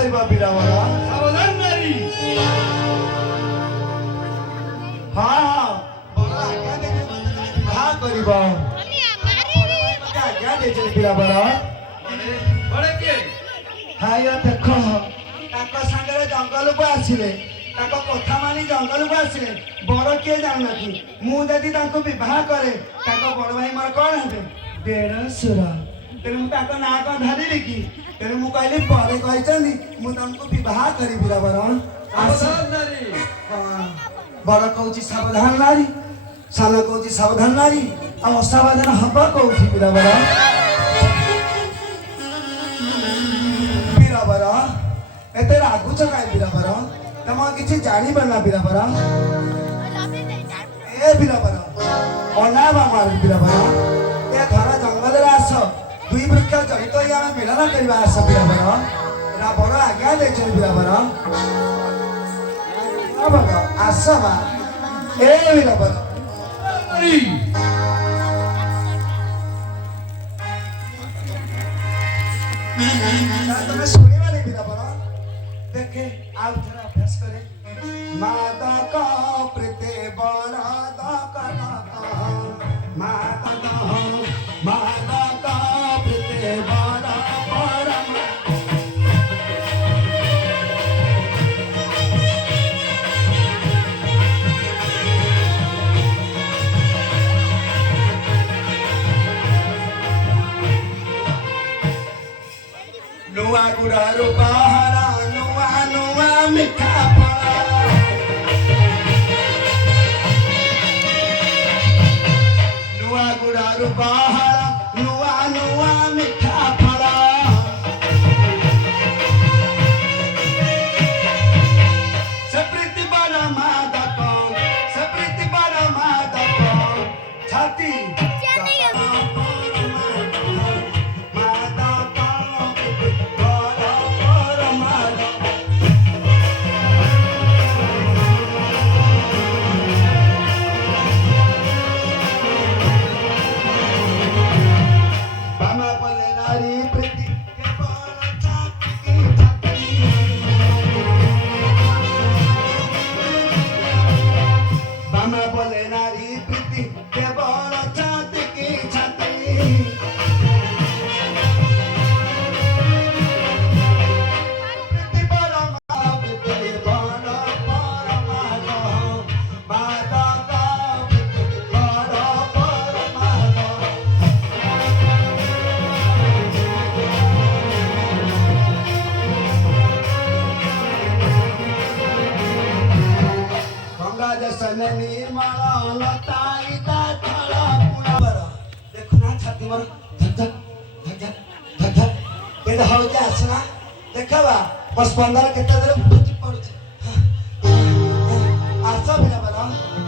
करबा बिरावरा सावधान नारी हां बड़ा आज्ञा दे विवाह करबा क्या आज्ञा दे बिरावरा बड़े के हाय देखो ताको संगरे जंगल को आसिले ताको कथा मानी जंगल को आसिले बड़ के जान नथि मु जदी ताको विवाह करे ताको बड़ भाई मोर कोन हेबे देरसुर तेरे मु ताको ना को धरिबी की तेरे मु कहली बड़े कहचंदी मु ताको विवाह करी बिरावरा सावधान नारी हां बड़ कहउची सावधान नारी सानो कहउची सावधान नारी आ असावधान हबा कहउची बिरावरा बिरावरा एते रागुच काय बिरावरा तम किछि जानि बना बिरावरा ए बिरावरा अनावा मार बिरावरा ए घर जंगल रे आस दुई वृक्ष जड़ित होई आमे मिलन करबा आस बिरावरा रा बड़ आज्ञा दे छ बिरावरा बाबा आस बा ए बिरावरा नारी तुम्हें सुनिबा नहीं बिरावरा देखे आउ थरा अभ्यास करे माता का प्रीते बड़ा दा कना माता का प्रीते बड़ा बड़ा नुआ गुड़ा रूपारा नुआ नुआ मिठा पड़ा नुआ गुड़ा रूपारा नुआ नुआ मिठा पड़ा सप्रीति बड़ा मादक छाती निर्मल लताई ता थला पुनवर देखो ना छाती मोर धक धक धक धक धक धक ए हो जा आसना देखबा 15 केते देर फुटी पड़छ आसा बिना बरा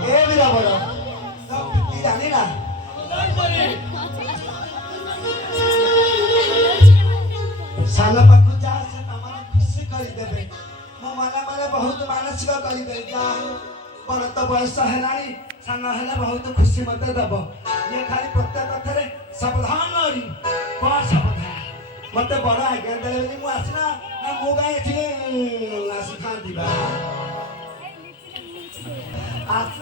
ए बिना बरा सब की जानी ना साला पाखु जा से तमारे खुशी करी देबे मो माने बहुत मानसिक करी दे जा पर तो बयस हेलानी सान हेले बहुत खुशी मत दब ये खाली प्रत्येक कथरे सावधान नारी बड़ा सावधान मत बड़ा आज्ञा दे मु आसना ना मो गाय एठी आसी खान दिबा आस